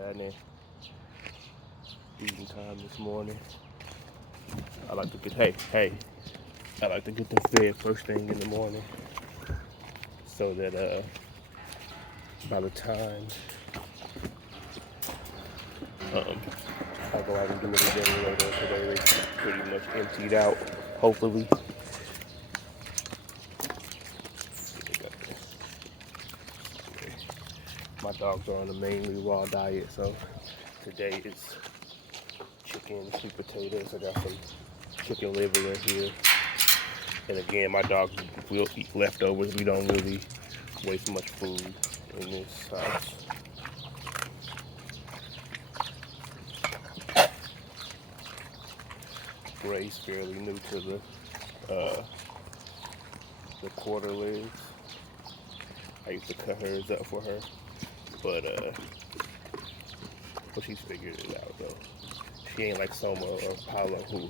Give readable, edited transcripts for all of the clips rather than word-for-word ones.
happening? Eating time this morning. I like to get I like to get them fed first thing in the morning, so that by the time I go out and do anything later today, they pretty much emptied out. Hopefully. My dogs are on a mainly raw diet, so today is chicken, sweet potatoes. I got some chicken liver in here. And again, my dogs will eat leftovers. We don't really waste much food in this house. Gray's fairly new to the quarter legs. I used to cut hers up for her, but she's figured it out though. She ain't like Soma or Paolo, who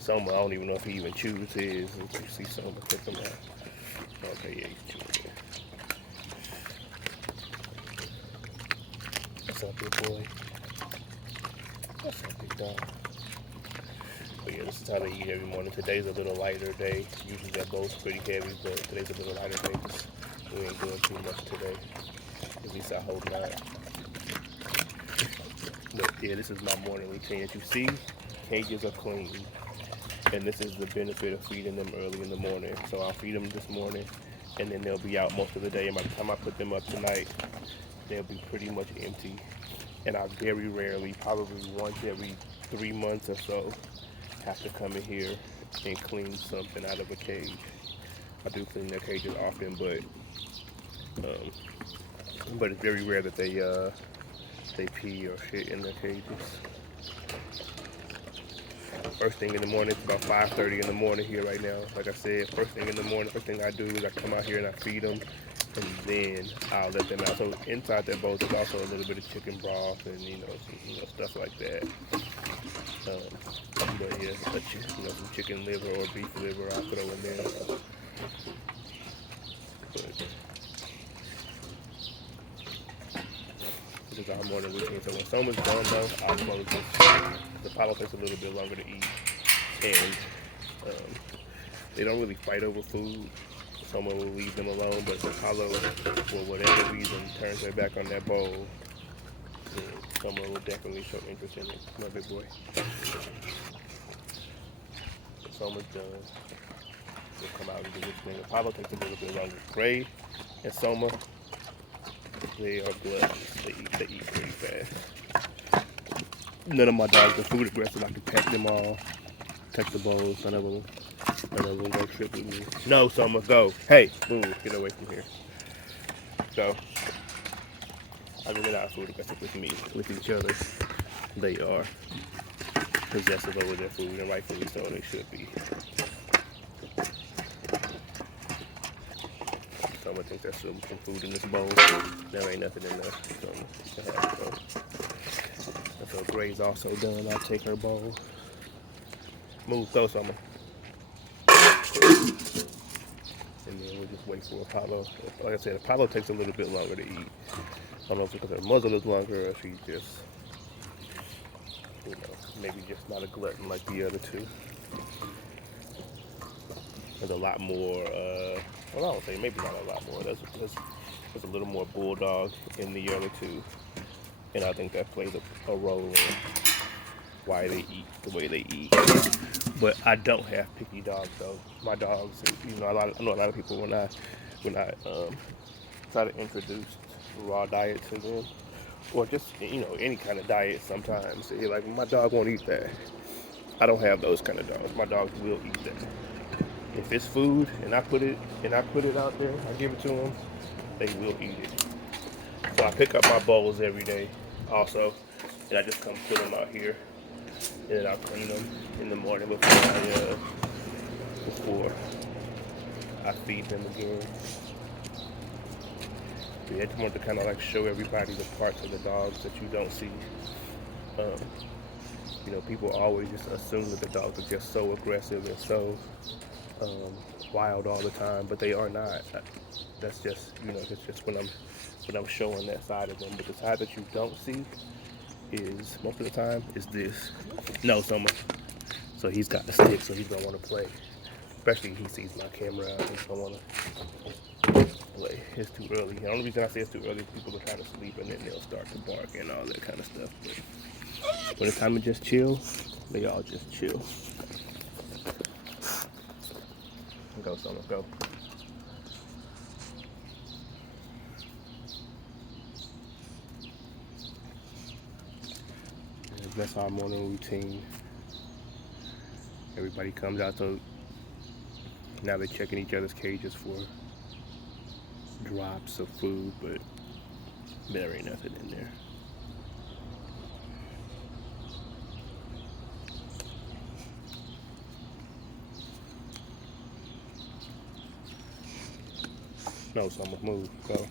Soma, I don't even know if he even chews his. You see Soma pick him out. Okay, yeah, he's chewing it. What's up, big boy? What's up, big dog? But yeah, this is how they eat every morning. Today's a little lighter day. Usually they're both pretty heavy, but today's a little lighter day because we ain't doing too much today. At least I hope not. But yeah, this is my morning routine. As you see, cages are clean. And this is the benefit of feeding them early in the morning. So I'll feed them this morning, and then they'll be out most of the day. And by the time I put them up tonight, they'll be pretty much empty. And I very rarely, probably once every 3 months or so, have to come in here and clean something out of a cage. I do clean their cages often, but it's very rare that they pee or shit in their cages. First thing in the morning, it's about 5:30 in the morning here right now. Like I said, first thing in the morning, first thing I do is I come out here and I feed them, and then I'll let them out. So inside their bowls, there's also a little bit of chicken broth and stuff like that. But yeah, some chicken liver or beef liver I'll throw in there. But this is our morning routine. So when someone's done though, I'll close this. The Apollo takes a little bit longer to eat, and they don't really fight over food. Someone will leave them alone, but Apollo, for whatever reason, turns their back on that bowl. Someone will definitely show interest in it. My big boy. Someone's done. We'll come out and do this thing. Apollo takes a little bit longer. Gray and Soma, they are gluttons. They eat pretty fast. None of my dogs are food aggressive. I can pet them all, touch the bowls. None of them go trip with me. No, Soma, go. Hey, move. Get away from here. So, I mean, they're not food aggressive with me. With each other, they are possessive over their food, and rightfully so, they should be. Soma thinks there's some food in this bowl. There ain't nothing in there. So Gray's also done. I'll take her bowl. Move, go, Summer. And then we'll just wait for Apollo. Like I said, Apollo takes a little bit longer to eat. I don't know if it's because her muzzle is longer or she's just, maybe just not a glutton like the other two. There's a lot more, I don't say maybe not a lot more. There's a little more bulldog in the other two. And I think that plays a role in why they eat the way they eat. But I don't have picky dogs though. My dogs, I know a lot of people when I try to introduce raw diet to them, or just any kind of diet, sometimes they're like, my dog won't eat that. I don't have those kind of dogs. My dogs will eat that. If it's food and I put it out there, I give it to them, they will eat it. So I pick up my bowls every day also, and I just come fill them out here, and then I'll clean them in the morning before I feed them again. But yeah, I just wanted to kind of like show everybody the parts of the dogs that you don't see. People always just assume that the dogs are just so aggressive and so wild all the time, but they are not. That's just, it's just when I'm showing that side of them. But the side that you don't see is most of the time is this. No, so much. So he's got the stick, so he's gonna want to play. Especially if he sees my camera out, he's gonna want to play. It's too early. The only reason I say it's too early, people will try to sleep and then they'll start to bark and all that kind of stuff. But when it's time to just chill, they all just chill. Go, Summer, go. That's our morning routine. Everybody comes out, so now they're checking each other's cages for drops of food, but there ain't nothing in there. No, Summer, move, go.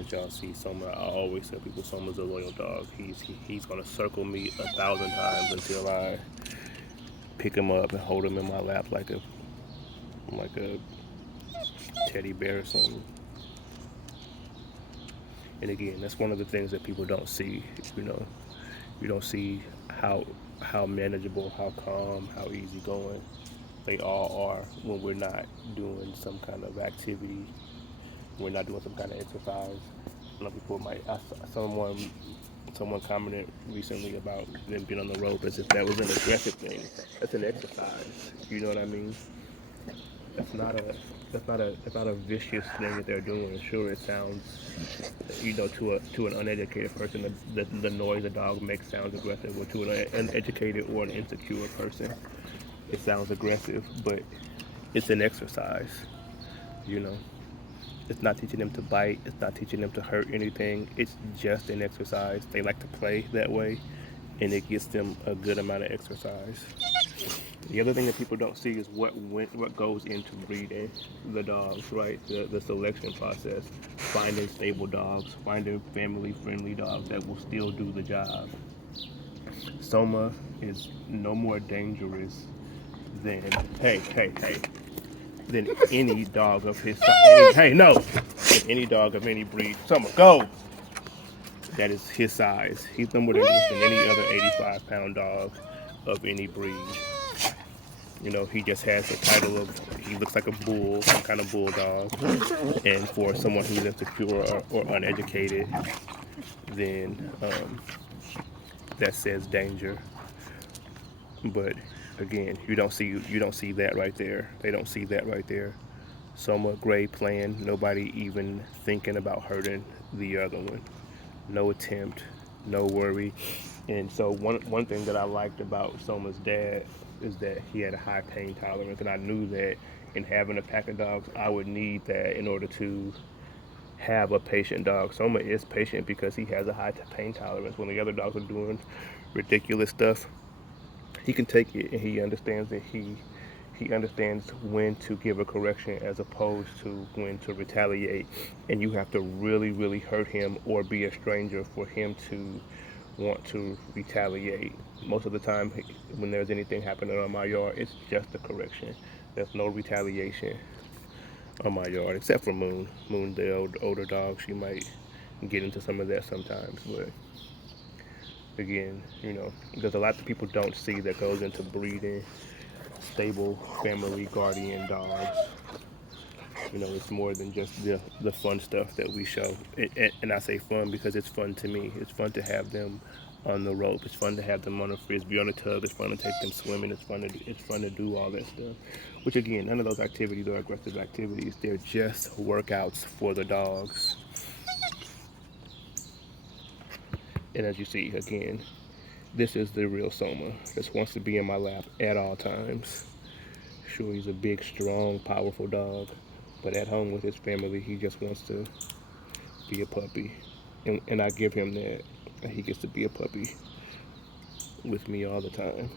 As y'all see, Summer, I always tell people Summer's a loyal dog. He's gonna circle me 1,000 times until I pick him up and hold him in my lap like a teddy bear or something. And again, that's one of the things that people don't see. You don't see how manageable, how calm, how easygoing they all are when we're not doing some kind of activity. We're not doing some kind of exercise. I know people might ask someone commented recently about them being on the rope as if that was an aggressive thing. That's an exercise. You know what I mean? That's not a vicious thing that they're doing. Sure, it sounds, to an uneducated person, the noise a dog makes sounds aggressive, or to an uneducated or an insecure person, it sounds aggressive. But it's an exercise. You know, it's not teaching them to bite. It's not teaching them to hurt anything. It's just an exercise. They like to play that way, and it gets them a good amount of exercise. The other thing that people don't see is what goes into breeding the dogs, right? The selection process, finding stable dogs, finding family-friendly dogs that will still do the job. Soma is no more dangerous than than any dog of his size. Than any dog of any breed. Soma, go. That is his size. He's no more dangerous than any other 85-pound dog of any breed. He just has the title of, he looks like a bull, some kind of bulldog. And for someone who's insecure or uneducated, then that says danger. But again, you don't see that right there. They don't see that right there. Soma Gray playing, nobody even thinking about hurting the other one. No attempt, no worry. And so one thing that I liked about Soma's dad is that he had a high pain tolerance, and I knew that in having a pack of dogs, I would need that in order to have a patient dog. Soma is patient because he has a high pain tolerance. When the other dogs are doing ridiculous stuff, he can take it, and he understands that he understands when to give a correction as opposed to when to retaliate. And you have to really, really hurt him or be a stranger for him to want to retaliate. Most of the time, when there's anything happening on my yard, it's just a correction. There's no retaliation on my yard, except for Moon. Moon, the older dog, she might get into some of that sometimes. But again, there's a lot that people don't see that goes into breeding stable family guardian dogs. It's more than just the fun stuff that we show. And I say fun because it's fun to me. It's fun to have them on the rope. It's fun to have them on a frisbee, on a tub. It's fun to take them swimming. It's fun to do all that stuff. Which again, none of those activities are aggressive activities. They're just workouts for the dogs. And as you see, again, this is the real Soma. Just wants to be in my lap at all times. Sure, he's a big, strong, powerful dog, but at home with his family, he just wants to be a puppy. And I give him that. He gets to be a puppy with me all the time.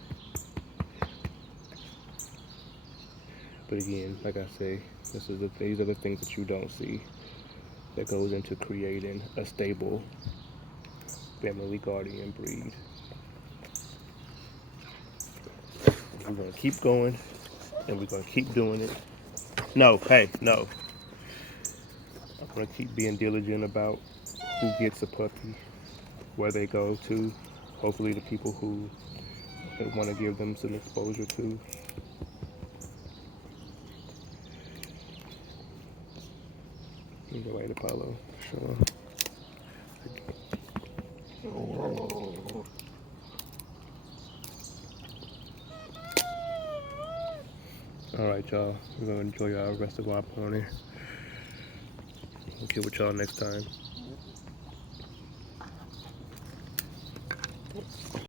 But again, like I say, these are the things that you don't see that goes into creating a stable family guardian breed. We're gonna keep going, and we're gonna keep doing it. No, hey, no. I'm gonna keep being diligent about who gets a puppy, where they go to. Hopefully, the people who want to give them some exposure to. You can go right, Apollo. Sure. All right, y'all. We're gonna enjoy our rest of our morning. We'll get with y'all next time.